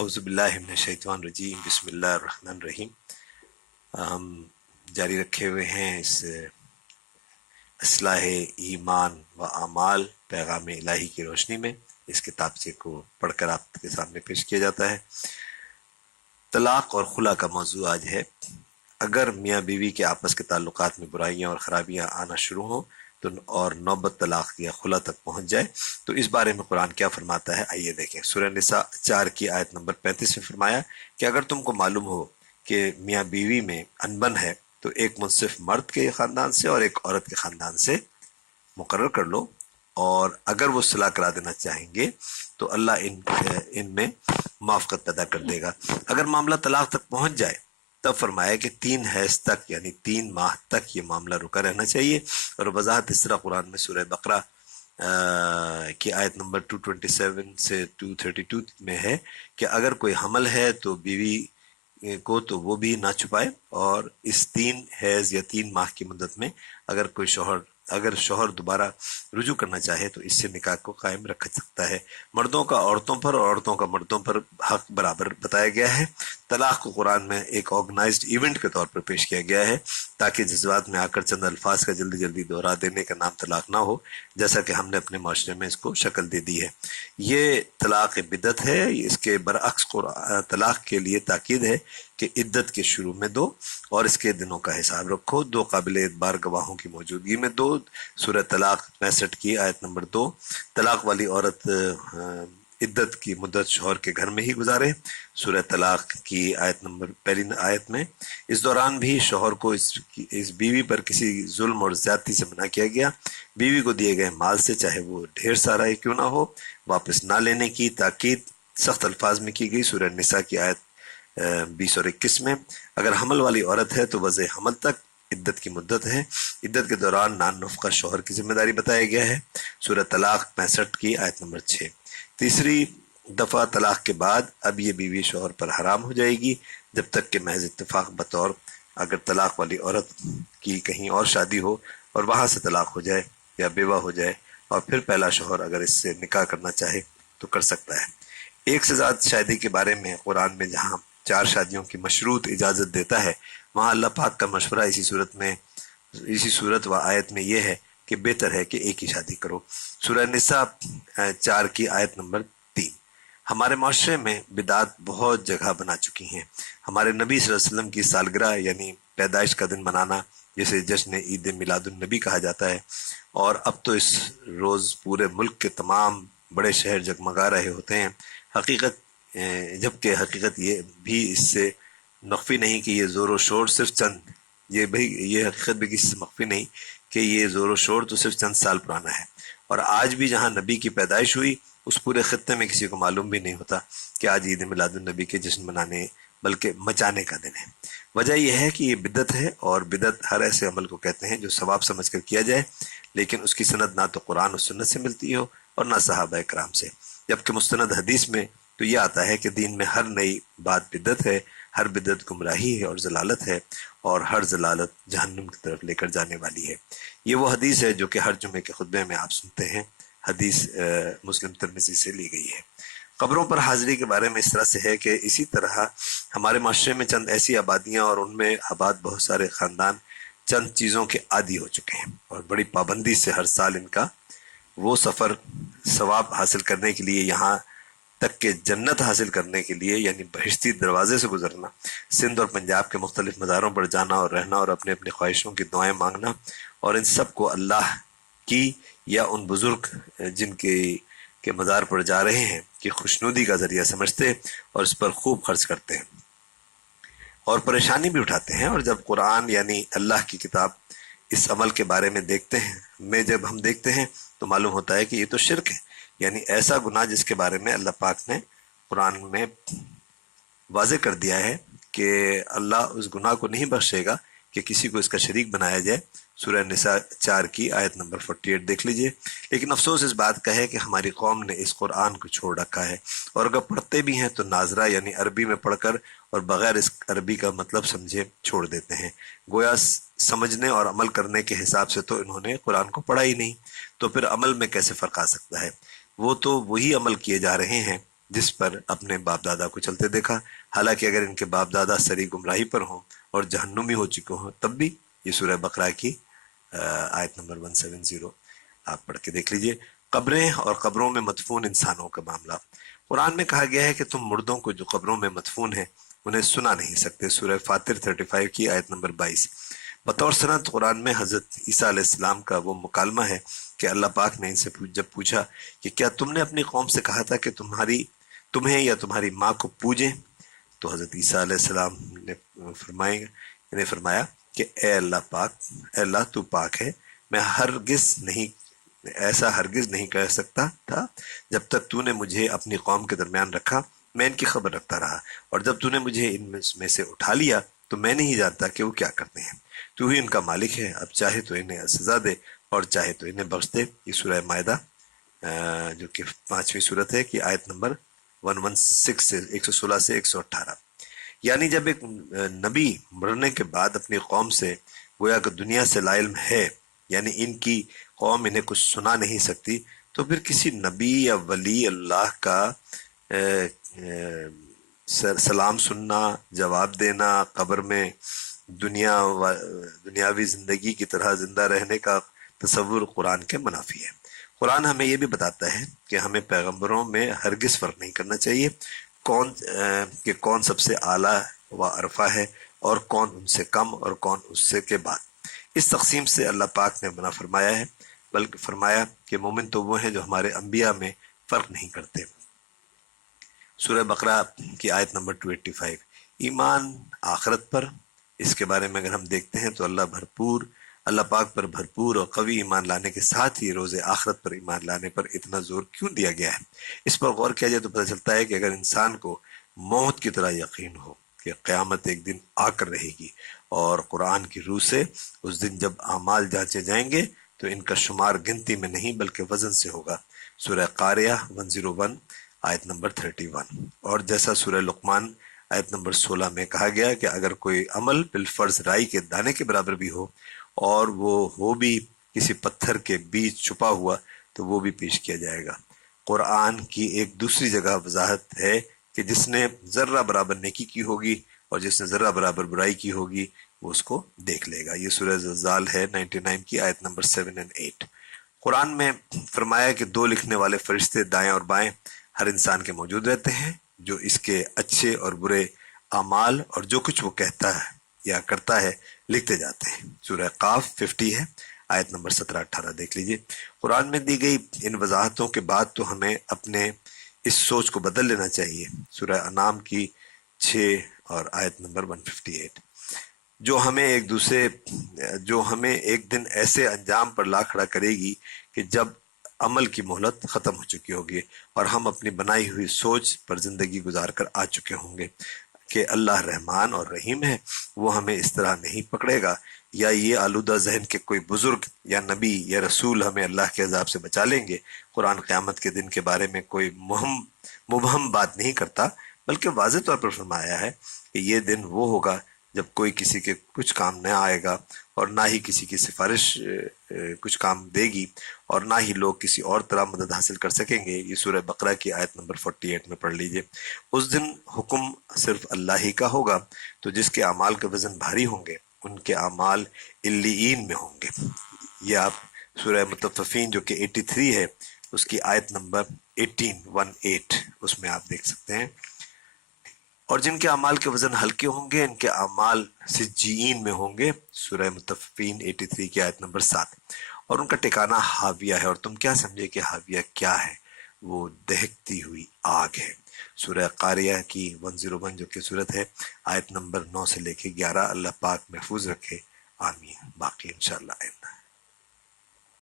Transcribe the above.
اعوذ باللہ من الشیطان الرجیم بسم اللہ الرحمن الرحیم۔ ہم جاری رکھے ہوئے ہیں اس اصلاح ایمان و اعمال پیغام الہی کی روشنی میں۔ اس کتاب سے کو پڑھ کر آپ کے سامنے پیش کیا جاتا ہے۔ طلاق اور خلا کا موضوع آج ہے۔ اگر میاں بیوی کے آپس کے تعلقات میں برائیاں اور خرابیاں آنا شروع ہوں تو اور نوبت طلاق یا خلا تک پہنچ جائے تو اس بارے میں قرآن کیا فرماتا ہے، آئیے دیکھیں۔ سورہ نساء 4 کی آیت نمبر 35 میں فرمایا کہ اگر تم کو معلوم ہو کہ میاں بیوی میں انبن ہے تو ایک منصف مرد کے خاندان سے اور ایک عورت کے خاندان سے مقرر کر لو، اور اگر وہ صلاح کرا دینا چاہیں گے تو اللہ ان میں موافقت پیدا کر دے گا۔ اگر معاملہ طلاق تک پہنچ جائے تب فرمایا کہ 3 حیض تک یعنی 3 ماہ تک یہ معاملہ رکا رہنا چاہیے، اور وضاحت اس طرح قرآن میں سورہ بقرہ کی آیت نمبر 227 سے 232 میں ہے کہ اگر کوئی حمل ہے تو بیوی کو تو وہ بھی نہ چھپائے، اور اس 3 حیض یا 3 ماہ کی مدت میں اگر شوہر دوبارہ رجوع کرنا چاہے تو اس سے نکاح کو قائم رکھ سکتا ہے۔ مردوں کا عورتوں پر اور عورتوں کا مردوں پر حق برابر بتایا گیا ہے۔ طلاق کو قرآن میں ایک آرگنائزڈ ایونٹ کے طور پر پیش کیا گیا ہے تاکہ جذبات میں آ کر چند الفاظ کا جلدی جلدی دہرا دینے کا نام طلاق نہ ہو، جیسا کہ ہم نے اپنے معاشرے میں اس کو شکل دے دی ہے۔ یہ طلاق بدعت ہے۔ اس کے برعکس طلاق کے لیے تاکید ہے کہ عدت کے شروع میں دو اور اس کے دنوں کا حساب رکھو، 2 قابل اعتبار گواہوں کی موجودگی میں دو۔ سورہ طلاق 65 کی آیت نمبر 2۔ طلاق والی عورت عدت کی مدت شوہر کے گھر میں ہی گزارے، سورہ طلاق کی آیت نمبر پہلی آیت میں۔ اس دوران بھی شوہر کو اس بیوی پر کسی ظلم اور زیادتی سے منع کیا گیا۔ بیوی کو دیے گئے مال سے چاہے وہ ڈھیر سارا ہی کیوں نہ ہو واپس نہ لینے کی تاکید سخت الفاظ میں کی گئی، سورہ نساء کی آیت 20 اور 21 میں۔ اگر حمل والی عورت ہے تو وضع حمل تک عدت کی مدت ہے۔ عدت کے دوران نان نفقہ شوہر کی ذمہ داری بتایا گیا ہے، سورہ طلاق 65 کی آیت نمبر 6۔ تیسری دفعہ طلاق کے بعد اب یہ بیوی شوہر پر حرام ہو جائے گی جب تک کہ محض اتفاق بطور اگر طلاق والی عورت کی کہیں اور شادی ہو اور وہاں سے طلاق ہو جائے یا بیوہ ہو جائے، اور پھر پہلا شوہر اگر اس سے نکاح کرنا چاہے تو کر سکتا ہے۔ ایک سے زیادہ شادی کے بارے میں قرآن میں جہاں 4 شادیوں کی مشروط اجازت دیتا ہے، وہاں اللہ پاک کا مشورہ اسی صورت و آیت میں یہ ہے کہ بہتر ہے کہ ایک ہی شادی کرو، سورہ نساء 4 کی آیت نمبر 3۔ ہمارے معاشرے میں بدعات بہت جگہ بنا چکی ہیں۔ ہمارے نبی صلی اللہ علیہ وسلم کی سالگرہ یعنی پیدائش کا دن منانا، جسے جشن عید میلاد النبی کہا جاتا ہے، اور اب تو اس روز پورے ملک کے تمام بڑے شہر جگمگا رہے ہوتے ہیں، جبکہ حقیقت یہ بھی اس سے مخفی نہیں کہ یہ زور و شور صرف یہ حقیقت بھی کسی سے مخفی نہیں کہ یہ زور و شور تو صرف چند سال پرانا ہے، اور آج بھی جہاں نبی کی پیدائش ہوئی اس پورے خطے میں کسی کو معلوم بھی نہیں ہوتا کہ آج عید میلاد النبی کے جشن منانے بلکہ مچانے کا دن ہے۔ وجہ یہ ہے کہ یہ بدعت ہے، اور بدعت ہر ایسے عمل کو کہتے ہیں جو ثواب سمجھ کر کیا جائے لیکن اس کی سند نہ تو قرآن و سنت سے ملتی ہو اور نہ صحابہ کرام سے، جبکہ مستند حدیث میں تو یہ آتا ہے کہ دین میں ہر نئی بات بدعت ہے، ہر بدعت گمراہی ہے اور ضلالت ہے، اور ہر ضلالت جہنم کی طرف لے کر جانے والی ہے۔ یہ وہ حدیث ہے جو کہ ہر جمعے کے خطبے میں آپ سنتے ہیں، حدیث مسلم ترمذی سے لی گئی ہے۔ قبروں پر حاضری کے بارے میں اس طرح سے ہے کہ اسی طرح ہمارے معاشرے میں چند ایسی آبادیاں اور ان میں آباد بہت سارے خاندان چند چیزوں کے عادی ہو چکے ہیں، اور بڑی پابندی سے ہر سال ان کا وہ سفر ثواب حاصل کرنے کے لیے، یہاں تک کہ جنت حاصل کرنے کے لیے یعنی بہشتی دروازے سے گزرنا، سندھ اور پنجاب کے مختلف مزاروں پر جانا اور رہنا اور اپنے اپنی خواہشوں کی دعائیں مانگنا، اور ان سب کو اللہ کی یا ان بزرگ جن کے مزار پر جا رہے ہیں کہ خوشنودی کا ذریعہ سمجھتے اور اس پر خوب خرچ کرتے ہیں اور پریشانی بھی اٹھاتے ہیں۔ اور جب قرآن یعنی اللہ کی کتاب اس عمل کے بارے میں جب ہم دیکھتے ہیں تو معلوم ہوتا ہے کہ یہ تو شرک ہے، یعنی ایسا گناہ جس کے بارے میں اللہ پاک نے قرآن میں واضح کر دیا ہے کہ اللہ اس گناہ کو نہیں بخشے گا کہ کسی کو اس کا شریک بنایا جائے، سورہ نساء 4 کی آیت نمبر 48 دیکھ لیجئے۔ لیکن افسوس اس بات کا ہے کہ ہماری قوم نے اس قرآن کو چھوڑ رکھا ہے، اور اگر پڑھتے بھی ہیں تو ناظرہ یعنی عربی میں پڑھ کر اور بغیر اس عربی کا مطلب سمجھے چھوڑ دیتے ہیں، گویا سمجھنے اور عمل کرنے کے حساب سے تو انہوں نے قرآن کو پڑھا ہی نہیں، تو پھر عمل میں کیسے فرق آ سکتا ہے؟ وہ تو وہی عمل کیے جا رہے ہیں جس پر اپنے باپ دادا کو چلتے دیکھا، حالانکہ اگر ان کے باپ دادا سری گمراہی پر ہوں اور جہنمی ہو چکے ہوں تب بھی۔ یہ سورہ بقرہ کی آیت نمبر 170 آپ پڑھ کے دیکھ لیجئے۔ قبریں اور قبروں میں مدفون انسانوں کا معاملہ۔ قرآن میں کہا گیا ہے کہ تم مردوں کو جو قبروں میں مدفون ہیں انہیں سنا نہیں سکتے، سورہ فاطر 35 کی آیت نمبر 22۔ بطور سند قرآن میں حضرت عیسیٰ علیہ السلام کا وہ مکالمہ ہے کہ اللہ پاک نے ان سے جب پوچھا کہ کیا تم نے اپنی قوم سے کہا تھا کہ تمہیں یا تمہاری ماں کو پوجیں، تو حضرت عیسیٰ علیہ السلام نے فرمایا کہ اے اللہ تو پاک ہے، میں ایسا ہرگز نہیں کہہ سکتا تھا، جب تک تو نے مجھے اپنی قوم کے درمیان رکھا میں ان کی خبر رکھتا رہا، اور جب تو نے مجھے ان میں سے اٹھا لیا تو میں نہیں جانتا کہ وہ کیا کرتے ہیں، تو ہی ان کا مالک ہے، اب چاہے تو انہیں سزا دے اور چاہے تو انہیں بخش دے۔ یہ سورہ مائدہ جو کہ 5ویں سورت ہے کہ آیت نمبر 116 سے 116 سے 118۔ یعنی جب ایک نبی مرنے کے بعد اپنی قوم سے گویا کہ دنیا سے لا علم ہے، یعنی ان کی قوم انہیں کچھ سنا نہیں سکتی، تو پھر کسی نبی یا ولی اللہ کا سلام سننا، جواب دینا، قبر میں دنیاوی زندگی کی طرح زندہ رہنے کا تصور قرآن کے منافی ہے۔ قرآن ہمیں یہ بھی بتاتا ہے کہ ہمیں پیغمبروں میں ہرگز فرق نہیں کرنا چاہیے کون سب سے اعلیٰ و عرفہ ہے اور کون ان سے کم اور کون اس سے کے بعد۔ اس تقسیم سے اللہ پاک نے منع فرمایا ہے، بلکہ فرمایا کہ مومن تو وہ ہیں جو ہمارے انبیاء میں فرق نہیں کرتے۔ سورہ بقرہ کی آیت نمبر 285۔ ایمان آخرت پر، اس کے بارے میں اگر ہم دیکھتے ہیں تو اللہ پاک پر بھرپور اور قوی ایمان لانے کے ساتھ ہی روز آخرت پر ایمان لانے پر اتنا زور کیوں دیا گیا ہے؟ اس پر غور کیا جائے تو پتہ چلتا ہے کہ اگر انسان کو موت کی طرح یقین ہو کہ قیامت ایک دن آ کر رہے گی، اور قرآن کی روح سے اس دن جب اعمال جانچے جائیں گے تو ان کا شمار گنتی میں نہیں بلکہ وزن سے ہوگا، سورہ قاریہ 101 آیت نمبر 31۔ اور جیسا سورہ لقمان آیت نمبر 16 میں کہا گیا کہ اگر کوئی عمل بالفرض رائی کے دانے کے برابر بھی ہو اور وہ ہو بھی کسی پتھر کے بیچ چھپا ہوا تو وہ بھی پیش کیا جائے گا۔ قرآن کی ایک دوسری جگہ وضاحت ہے کہ جس نے ذرہ برابر نیکی کی ہوگی اور جس نے ذرہ برابر برائی کی ہوگی وہ اس کو دیکھ لے گا۔ یہ سورہ زلزال ہے 99 کی آیت نمبر 7 اور 8۔ قرآن میں فرمایا کہ 2 لکھنے والے فرشتے دائیں اور بائیں ہر انسان کے موجود رہتے ہیں، جو اس کے اچھے اور برے اعمال اور جو کچھ وہ کہتا ہے یا کرتا ہے لکھتے جاتے ہیں۔ سورہ قاف 50 ہے آیت نمبر 17-18 دیکھ لیجئے۔ قرآن میں دی گئی ان وضاحتوں کے بعد تو ہمیں اپنے اس سوچ کو بدل لینا چاہیے۔ سورہ انعام کی 6 اور آیت نمبر 158، جو ہمیں ایک دن ایسے انجام پر لا کھڑا کرے گی کہ جب عمل کی مہلت ختم ہو چکی ہوگی اور ہم اپنی بنائی ہوئی سوچ پر زندگی گزار کر آ چکے ہوں گے کہ اللہ رحمان اور رحیم ہے، وہ ہمیں اس طرح نہیں پکڑے گا، یا یہ آلودہ ذہن کے کوئی بزرگ یا نبی یا رسول ہمیں اللہ کے عذاب سے بچا لیں گے۔ قرآن قیامت کے دن کے بارے میں کوئی مبہم بات نہیں کرتا، بلکہ واضح طور پر فرمایا ہے کہ یہ دن وہ ہوگا جب کوئی کسی کے کچھ کام نہ آئے گا اور نہ ہی کسی کی سفارش کچھ کام دے گی، اور نہ ہی لوگ کسی اور طرح مدد حاصل کر سکیں گے۔ یہ سورہ بقرہ کی آیت نمبر 48 میں پڑھ لیجئے۔ اس دن حکم صرف اللہ ہی کا ہوگا، تو جس کے اعمال کے وزن بھاری ہوں گے ان کے اعمال علیین میں ہوں گے۔ یہ آپ سورہ مطففین جو کہ 83 ہے اس کی آیت نمبر 18 اس میں آپ دیکھ سکتے ہیں۔ اور جن کے اعمال کے وزن ہلکے ہوں گے ان کے اعمال سجین میں ہوں گے، سورہ مطففین 83 کی آیت نمبر 7۔ اور ان کا ٹھکانہ حاویہ ہے، اور تم کیا سمجھے کہ حاویہ کیا ہے؟ وہ دہکتی ہوئی آگ ہے، سورہ قاریہ کی 101 جو کہ سورت ہے آیت نمبر 9 سے لے کے 11۔ اللہ پاک محفوظ رکھے، آمین۔ باقی انشاءاللہ آئندہ۔